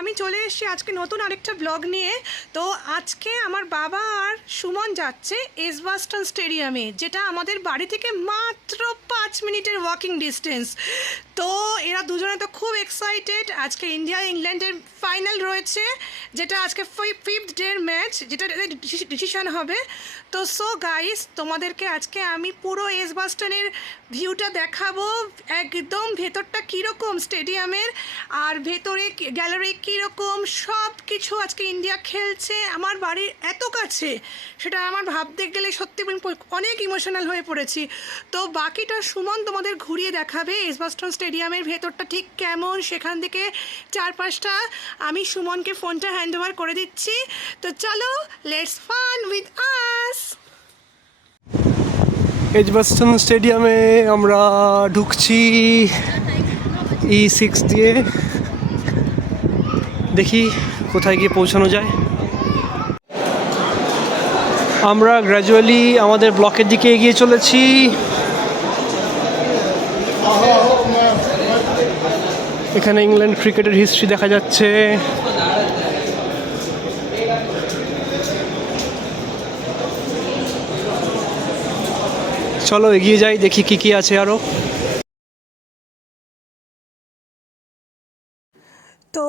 আমি চলে এসেছি আজকে নতুন আরেকটা ব্লগ নিয়ে। তো আজকে আমার বাবা আর সুমন যাচ্ছে এজবাস্টন স্টেডিয়ামে, যেটা আমাদের বাড়ি থেকে মাত্র 5 মিনিটের ওয়াকিং ডিস্টেন্স। তো এরা দুজনে তো খুব এক্সাইটেড। আজকে ইন্ডিয়া ইংল্যান্ডের ফাইনাল রয়েছে, যেটা আজকে 5th ডের ম্যাচ, যেটা ডিসিশন হবে। তো সো গাইস, তোমাদেরকে আজকে আমি পুরো এজবাস্টনের ভিউটা দেখাবো, একদম ভেতরটা কীরকম স্টেডিয়ামের, আর ভেতরে গ্যালারি কীরকম, সব কিছু। আজকে ইন্ডিয়া খেলছে আমার বাড়ির এত কাছে, সেটা আমার ভাবতে গেলে সত্যি অনেক ইমোশনাল হয়ে পড়েছি। তো বাকিটা সুমন তোমাদের ঘুরিয়ে দেখাবে এজবাস্টন স্টেডিয়ামের ভেতরটা ঠিক কেমন, সেখান থেকে চারপাশটা। আমি সুমনকে ফোনটা হ্যান্ড ওভার করে দিচ্ছি। তো চলো, let's fun with us. Edgbaston স্টেডিয়ামে আমরা ঢুকছি E6 দিয়ে। দেখি কোথায় গিয়ে পৌঁছানো যায়। আমরা গ্র্যাজুয়ালি আমাদের ব্লকের দিকে এগিয়ে চলেছি। এখানে ইংল্যান্ড ক্রিকেটের হিস্ট্রি দেখা যাচ্ছে। চলো এগিয়ে যাই, দেখি কি কি আছে আরও। তো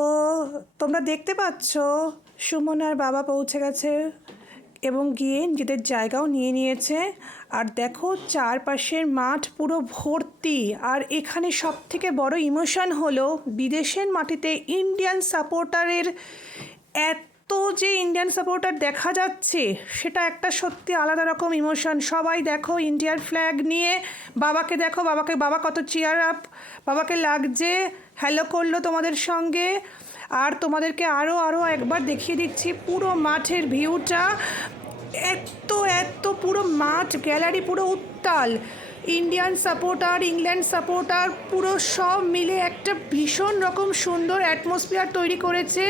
তোমরা দেখতে পাচ্ছ সুমন আর বাবা পৌঁছে গেছে এবং গিয়ে নিজেদের জায়গাও নিয়ে নিয়েছে। আর দেখো চারপাশের মাঠ পুরো ভর্তি। আর এখানে সবথেকে বড় ইমোশন হলো বিদেশের মাটিতে ইন্ডিয়ান সাপোর্টারের এত যে ইন্ডিয়ান সাপোর্টার দেখা যাচ্ছে, সেটা একটা সত্যি আলাদা রকম ইমোশন। সবাই দেখো ইন্ডিয়ার ফ্ল্যাগ নিয়ে, বাবাকে দেখো, বাবা কত চিয়ার আপ, বাবাকে লাগছে, হ্যালো করলো তোমাদের সঙ্গে। আর তোমাদেরকে আরও একবার দেখিয়ে দিচ্ছি পুরো মাঠের ভিউটা। এত পুরো মাঠ গ্যালারি পুরো উত্তাল। ইন্ডিয়ান সাপোর্টার, ইংল্যান্ড সাপোর্টার, পুরো সব মিলে একটা ভীষণ রকম সুন্দর অ্যাটমসফিয়ার তৈরি করেছে,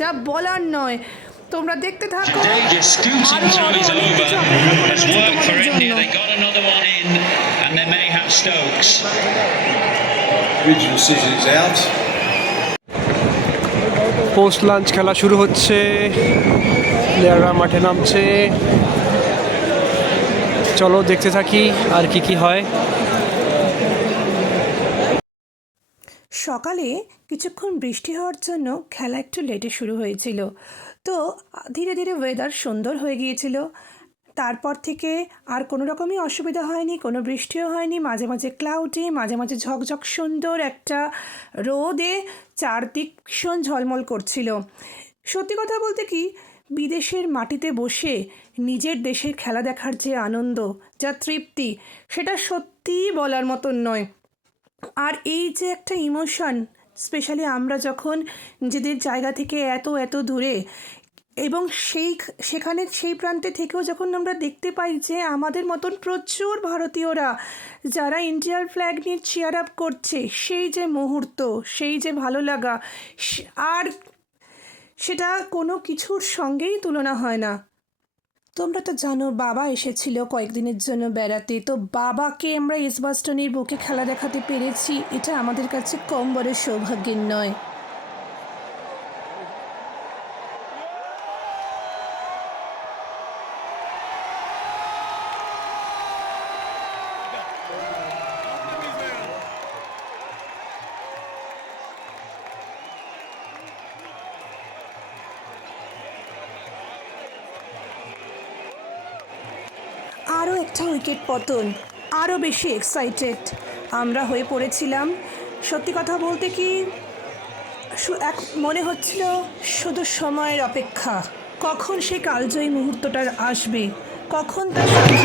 যা বলার নয়। তোমরা দেখতে থাকো। পোস্ট লাঞ্চ খেলা শুরু হচ্ছে, প্লেয়াররা মাঠে নামছে। চলো দেখতে থাকি আর কি কি হয়। সকালে কিছুক্ষণ বৃষ্টি হওয়ার জন্য খেলা একটু লেটে শুরু হয়েছিল। তো ধীরে ধীরে ওয়েদার সুন্দর হয়ে গিয়েছিল। তারপর থেকে আর কোনো রকমই অসুবিধা হয়নি, কোনো বৃষ্টিও হয়নি। মাঝে মাঝে ক্লাউডে, মাঝে মাঝে ঝকঝক সুন্দর একটা রোদে চারদিক ভীষণ ঝলমল করছিল। সত্যি কথা বলতে কি, বিদেশের মাটিতে বসে নিজের দেশের খেলা দেখার যে আনন্দ, যা তৃপ্তি, সেটা সত্যিই বলার মতন নয়। আর এই যে একটা ইমোশন, স্পেশালি আমরা যখন নিজেদের জায়গা থেকে এত দূরে, এবং সেখানে সেই প্রান্তে থেকেও যখন আমরা দেখতে পাই যে আমাদের মতন প্রচুর ভারতীয়রা যারা ইন্ডিয়ার ফ্ল্যাগ নিয়ে চিয়ার আপ করছে, সেই যে মুহূর্ত, সেই যে ভালো লাগা, আর সেটা কোনো কিছুর সঙ্গেই তুলনা হয় না। তোমরা তো জানো বাবা এসেছিল কয়েকদিনের জন্য বেড়াতে। তো বাবাকে আমরা এজবাস্টনের বুকে খেলা দেখাতে পেরেছি, এটা আমাদের কাছে কম বড় সৌভাগ্যের নয়। আরও একটা উইকেট পতন, আরও বেশি এক্সাইটেড আমরা হয়ে পড়েছিলাম। সত্যি কথা বলতে কি, মনে হচ্ছিল শুধু সময়ের অপেক্ষা, কখন সেই কালজয়ী মুহূর্তটা আসবে, কখন তার সামনে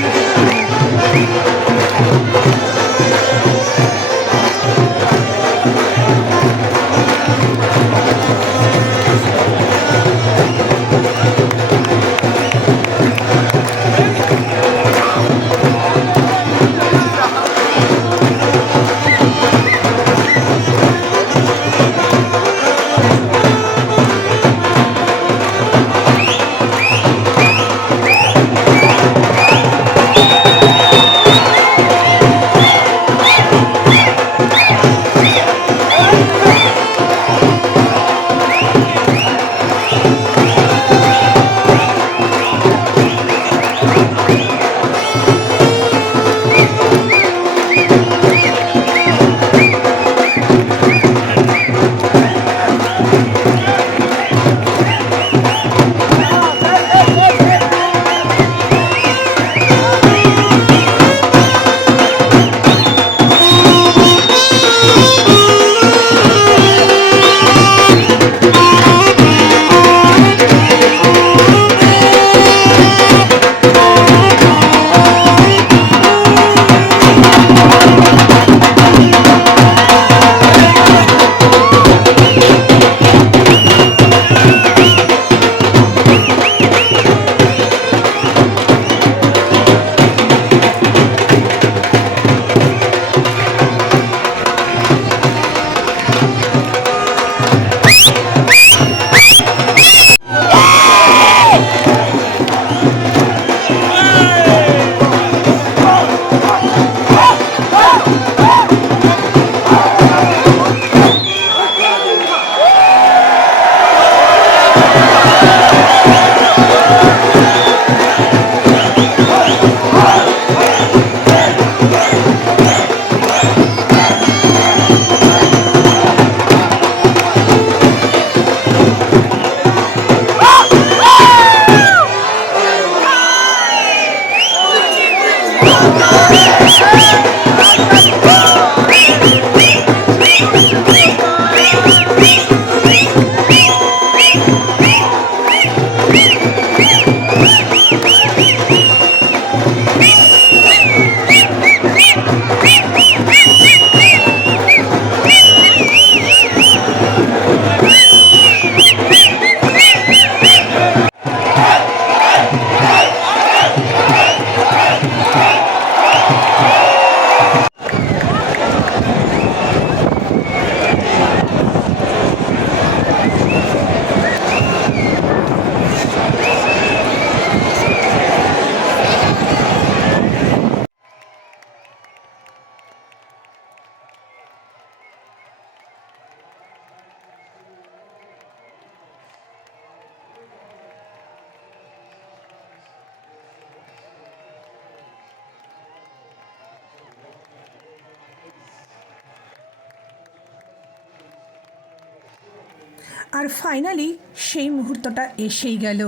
আর ফাইনালি সেই মুহূর্তটা এসেই গেল।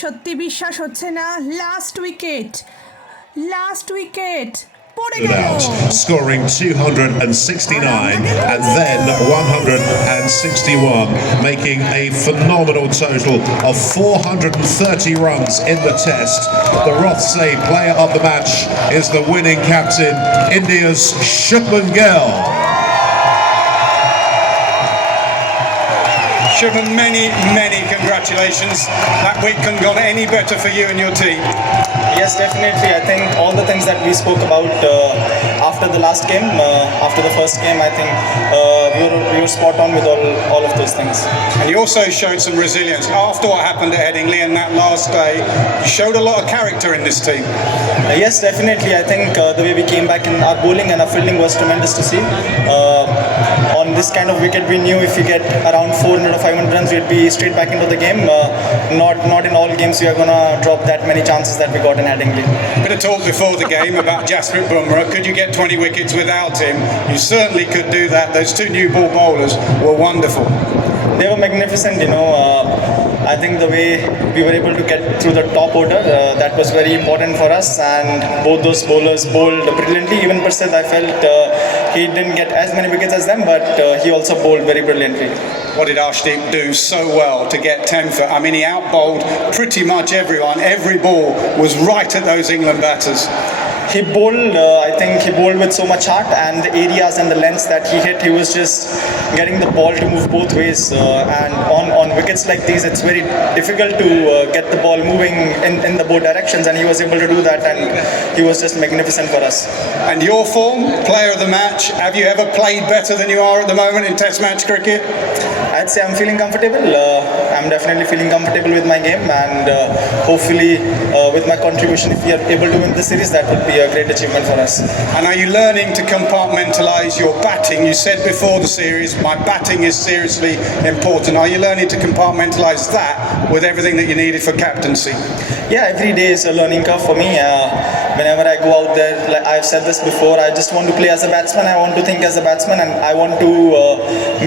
সত্যি বিশ্বাস হচ্ছে না, লাস্ট উইকেট পড়ে গেল। Out, scoring 269 and then 161, making a phenomenal total of 430 runs in the test. The Rothsay player of the match is the winning captain, India's Shubman Gill. Shubman, many congratulations. That week couldn't have gone any better for you and your team. Yes, definitely. I think all the things that we spoke about after the last game, after the first game, I think we were spot on with all of those things. And you also showed some resilience. After what happened at Headingley and that last day, you showed a lot of character in this team. Yes, definitely. I think the way we came back in our bowling and our fielding was tremendous to see. On this kind of wicket, we knew if we get around 400 or 500 runs, we'd be straight back into the game. Not in all games we are going to drop that many chances that we got in Headingley. Bit of talk before the game about Jasprit Bumrah. Could you get 20 wickets without him? You certainly could do that. Those two new ball bowlers were wonderful. They were magnificent, I think the way we were able to get through the top order, that was very important for us, and both those bowlers bowled brilliantly. Even Prasad, I felt he didn't get as many wickets as them, but he also bowled very brilliantly. What did Arshdeep do so well to get 10 for? I mean, he outbowled pretty much everyone. Every ball was right at those England batters. He bowled, I think he bowled with so much heart, and the areas and the lengths that he hit, he was just getting the ball to move both ways. And on wickets like these, it's very difficult to get the ball moving in the both directions, and he was able to do that, and he was just magnificent for us. And your form, player of the match, have you ever played better than you are at the moment in Test match cricket? I'd say I'm feeling comfortable. I'm definitely feeling comfortable with my game, and hopefully with my contribution, if we are able to win the series, that would be a great achievement for us. And are you learning to compartmentalise your batting? You said before the series, my batting is seriously important. Are you learning to compartmentalise that with everything that you needed for captaincy? Yeah, every day is a learning curve for me. Whenever I go out there, like I've said this before, I just want to play as a batsman. I want to think as a batsman, and I want to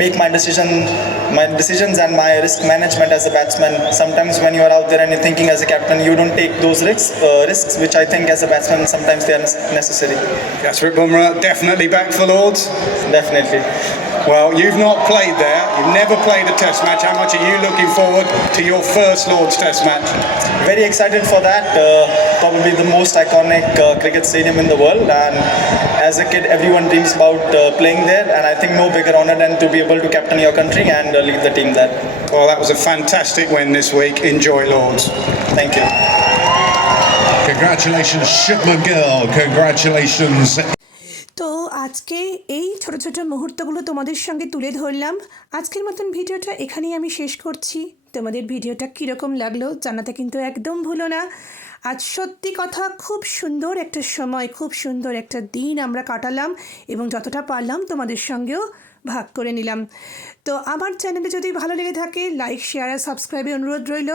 make my decisions and my risk management as a batsman. Sometimes when you are out there and you're thinking as a captain, you don't take those risks, which I think as a batsman sometimes they are necessary. Jasprit Bumrah definitely back for Lords. Definitely. Well, you've not played there. You've never played a Test match. How much are you looking forward to your first Lords Test match? Very excited for that. Probably the most iconic cricket stadium in the world, and as a kid everyone dreams about playing there, and I think no bigger honor than to be able to captain your country and lead the team there. Well, that was a fantastic win this week. Enjoy Lords. Thank you. Congratulations, Shubman Gill. Congratulations. তো আজকে এই ছোট ছোট মুহূর্তগুলো তোমাদের সঙ্গে তুলে ধরলাম। আজকের মতন ভিডিওটা এখানেই আমি শেষ করছি। তোমাদের ভিডিওটা কীরকম লাগলো জানাতে কিন্তু একদম ভুলো না। আজ সত্যি কথা খুব সুন্দর একটা সময়, খুব সুন্দর একটা দিন আমরা কাটালাম, এবং যতটা পারলাম তোমাদের সঙ্গেও ভাগ করে নিলাম। তো আমার চ্যানেলে যদি ভালো লেগে থাকে, লাইক, শেয়ার আর সাবস্ক্রাইবের অনুরোধ রইল।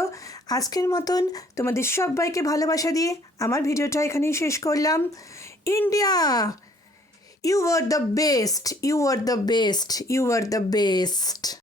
আজকের মতন তোমাদের সবাইকে ভালোবাসা দিয়ে আমার ভিডিওটা এখানেই শেষ করলাম। India, you were the best, you were the best, you were the best.